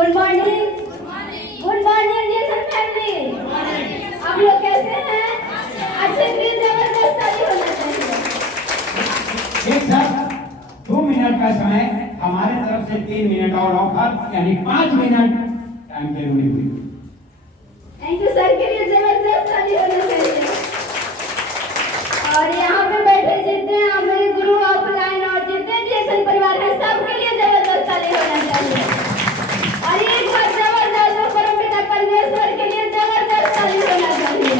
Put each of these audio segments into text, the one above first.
Good morning. Good morning dear family. आप लोग कैसे हैं? अच्छे से जबरदस्त ताली होना चाहिए। एक सर 2 मिनट का समय, हमारे तरफ से 3 मिनट और ऑफर, यानी 5 मिनट टाइम जरूरी हुई। थैंक यू सर के लिए जबरदस्त ताली होना चाहिए। और यहाँ पे बैठे जितने हमारे गुरु ऑफलाइन और जितने जीएसएन परिवार है सबके लिए जबरदस्त ताली होना चाहिए। और एक बार जबरदस्त परमपिता परमेश्वर के लिए जबरदस्त ताली होना चाहिए।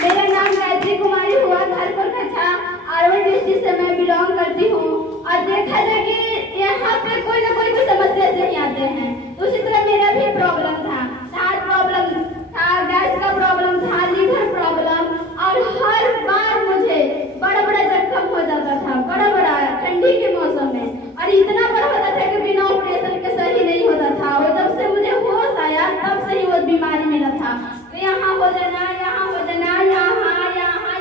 मेरा नाम गायत्री कुमारी हुआ, धारपुर कच्छा अरवल डिस्ट्रिक्ट से मैं बिलोंग करती हूँ। और देखा जाए कि यहाँ पे कोई ना कोई समस्या से ही आते हैं। तो उसी तरह मेरा भी प्रॉब्लम था, हार्ट प्रॉब्लम था, गैस का प्रॉब्लम था, लीवर प्रॉब्लम, और हर बार मुझे बड़ा बड़ा जख्म हो जाता था, बड़ा बड़ा ठंडी के मौसम में, और इतना बड़ा होता था कि बिना ऑपरेशन के सही नहीं होता था। और जब से मुझे होश आया तब से ही वो बीमारी मिला था। तो यहाँ हो जाना, यहाँ हो जाना, यहाँ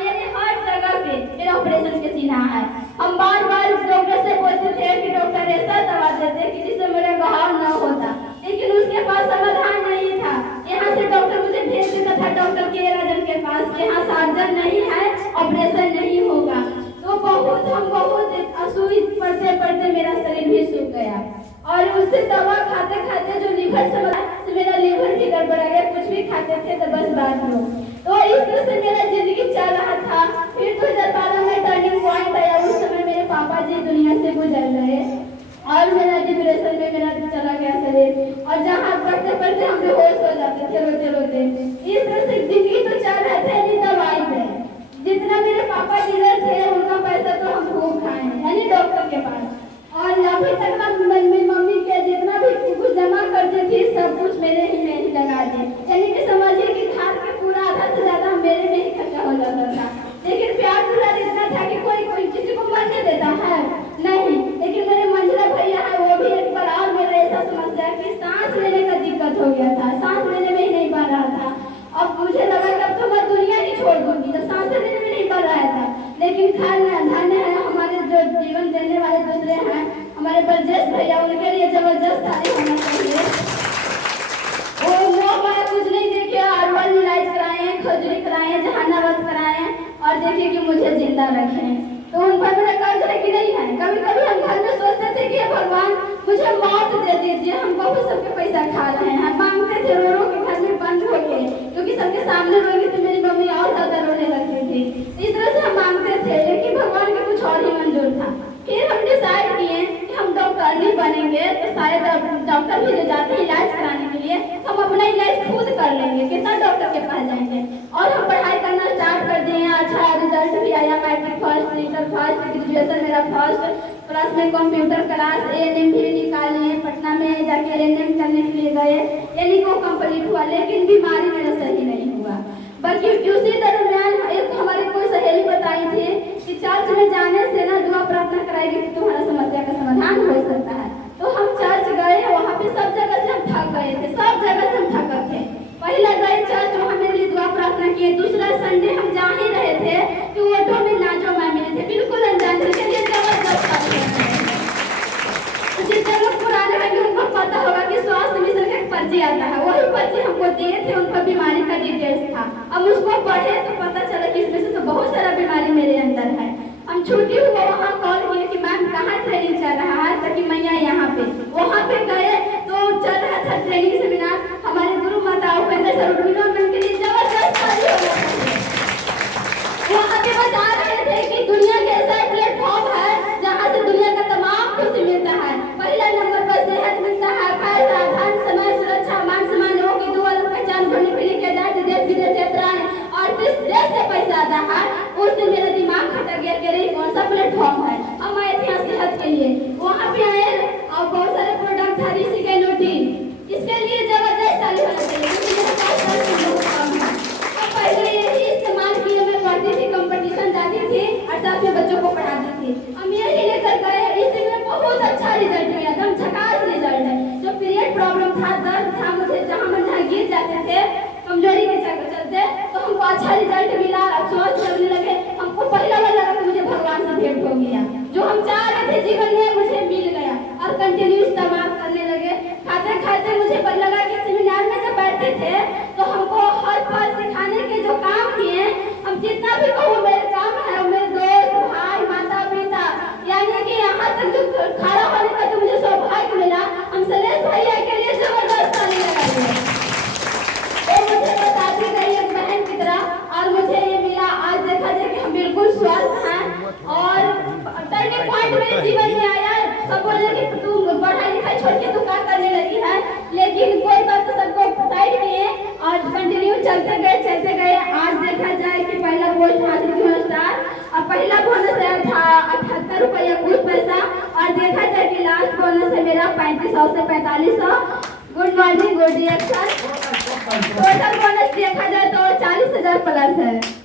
यानी हर जगह पे मेरा ऑपरेशन के चिन्ह है। हम बार बार डॉक्टर से बोलते थे कि डॉक्टर ऐसा दवा देते कि जिससे मेरा घाव न होता, लेकिन उसके पास समाधान नहीं था। यहाँ से डॉक्टर मुझे भेज देता था डॉक्टर के राजन के पास, यहाँ सर्जन नहीं है, ऑपरेशन नहीं होगा। तो हम बहुत सुई पड़ते पड़ते मेरा शरीर भी सूख गया। और उससे दवा खाते खाते जो लीवर से मेरा लीवर भी गड़बड़ा गया, कुछ भी खाते थे तो बस बात हो। तो इस तरह से मेरा जिंदगी चल रहा था। फिर 2012 में टर्निंग पॉइंट आया। उस समय मेरे पापा जी दुनिया से गुजर गए और मेरा डिप्रेशन में मेरा चला गया शरीर। और जहाँ पढ़ते पढ़ते हम बेहोश हो जाते थे रोते रोते। इस तरह से जिंदगी तो चल रहा था यानी दवाई पे। जितना मेरे पापा डीलर थे उनका पैसा तो हम खूब खाए यानी डॉक्टर के पास। और अभी तक मेरी मम्मी के जितना भी कुछ जमा करती थी सब कुछ मेरे ही में ही लगा दी। यानी कि समझिए कि घर के पूरा आधा से ज्यादा मेरे में ही खर्चा हो जाता था। लेकिन प्यार दुलार इतना था कि कोई किसी को मरने देता है नहीं। लेकिन मेरे मंझला भैया है, वो भी एक बार और मेरा ऐसा समस्या कि सांस लेने का दिक्कत हो गया था, सांस लेने में ही नहीं पा रहा था। अब मुझे लगा कि अब तो मैं दुनिया ही छोड़ दूंगी जब सांस लेने में नहीं पा रहा था। लेकिन धन्य है हमारे जो जीवन देने वाले दूसरे हैं हमारे ब्रजेश भैया, उनके लिए जबरदस्त ताली होना चाहिए। वो हमारा कुछ नहीं देखे, अरवल इलाज कराए, खजूरी कराए, जहानाबाद कराए, और देखिए कि मुझे जिंदा रखे। तो उन पर मेरा कर्ज है कि नहीं है? कभी कभी हम घर में सोचते थे कि भगवान मुझे मौत दे दीजिए, हम बहुत सबके पैसा खा रहे हैं, मांगते थे रो रो के घर में बंद हो गए, क्योंकि सबके सामने रोगी तो मेरी मम्मी और ज्यादा रोने लगती थी। इस तरह से हम मांगते थे, लेकिन भगवान के कुछ और ही मंजूर था। फिर हम डिसाइड किए कि हम डॉक्टर नहीं बनेंगे तो शायद डॉक्टर भी जो जाते हैं इलाज कराने के लिए, हम अपना इलाज खुद कर लेंगे, कितना डॉक्टर के पास जाएंगे। और हम पढ़ाई करना स्टार्ट कर दिए। अच्छा रिजल्ट भी आया, matric first, inter first, graduation मेरा फर्स्ट, प्लस में कंप्यूटर क्लास एएनएम भी निकाले, पटना में जाके एएनएम करने के लिए गए, यानी वो कंप्लीट हुआ। लेकिन बीमारी मेरा सही नहीं हुआ। बाकी उसी दरमियान एक हमारी कोई सहेली बताई थी कि चर्च में जाने से ना दुआ प्रार्थना कराएगी कि तुम्हारा समस्या का समाधान हो सकता है। तो हम चर्च गए, वहाँ पे सब जगह से हम थक गए थे, सब जगह से हम थक थे। पहला गए चर्च, वहाँ मेरे लिए दुआ प्रार्थना किए। दूसरा संडे हम जा ही रहे थे कि ऑटो में नाजो मैम मिले थे, बिल्कुल अनजान थे, के लिए जबरदस्त जितने लोग पुराने हैं उनको पता होगा कि स्वास्थ्य मिशन का एक पर्ची आता है, वही पर्ची हमको दिए थे, उनका बीमारी का डिटेल्स था। अब उसको पढ़े तो पता चला कि इसमें से तो बहुत सारा बीमारी मेरे अंदर है। हम छुट्टी हुआ वहाँ कॉल किए कि मैम कहाँ ट्रेनिंग चल रहा है, ताकि मैया यहाँ पे। वहाँ पे गए तो चल रहा था ट्रेनिंग सेमिनार, हमारे गुरु माता उपेंद्र सर के लिए जबरदस्त ताली हो रहा है। वहाँ पे बता रहे थे कि दुनिया के ऐसा प्लेटफॉर्म है जहाँ से दुनिया का तमाम खुशी मिलता है। पहला नंबर पर सेहत मिलता है, पैसा, धन, समय, सुरक्षा, मान सम्मान, लोगों की दुआ, पहचान, घूमने फिरने के लिए देश विदेश यात्राएं, और जिस देश से पैसा आता है उस दिन मेरा दिमाग खटक गया कि अरे कौन सा प्लेटफॉर्म है। हम आए थे सेहत के लिए, वहाँ पे आए और बहुत सारे प्रोडक्ट था ऋषि के नोटी, इसके लिए जबरदस्त ताली होना चाहिए क्योंकि मेरे पास काम है। और पहले यही इस्तेमाल किए, मैं पढ़ती थी, कंपटीशन जाती थी और साथ में बच्चों को पढ़ाती थी। हम यही लेकर गए, इसमें बहुत अच्छा रिजल्ट मिला, एकदम झकास रिजल्ट है। जो पीरियड प्रॉब्लम था, दर्द था, मुझे जहाँ गिर जाते थे कमजोरी के चलते, तो हमको अच्छा रिजल्ट मिला, स्वस्थ लगने लगे। हमको पहला बार लगा कि मुझे भगवान से भेंट हो गया, जो हम चाह रहे थे जीवन में मुझे मिल गया। और कंटिन्यू इस्तेमाल करने लगे, खाते दिखाते मुझे पर लगा कि सेमिनार में जब बैठे थे तो हमको हर पल सिखाने के जो काम किए, हम जितना भी कहूँ मेरे काम है, मेरे दोस्त भाई माता पिता, यानी कि यहाँ तक जो खड़ा होने का जो मुझे सौभाग्य मिला, हम सलेश भैया के लिए जबरदस्त ताली लगाइए। वो मुझे बताती गई एक बहन की तरह और मुझे ये मिला। आज देखा जाए कि हम बिल्कुल स्वस्थ हैं और टर्निंग पॉइंट मेरे जीवन में आया। सब बोल रहे कि तू पढ़ाई लिखाई छोड़ के तू क्या करने लगी है, लेकिन कोई बात तो सबको साइड किए और कंटिन्यू चलते गए। आज देखा जाए कि पहला पोस्ट हासिल किया स्टार और पहला बोनस है था 78 रुपया कुछ पैसा और देखा जाए कि लास्ट बोनस है मेरा 3500 से 4500। Good morning good reaction. Total bonus देखा जाए तो 40,000 प्लस है।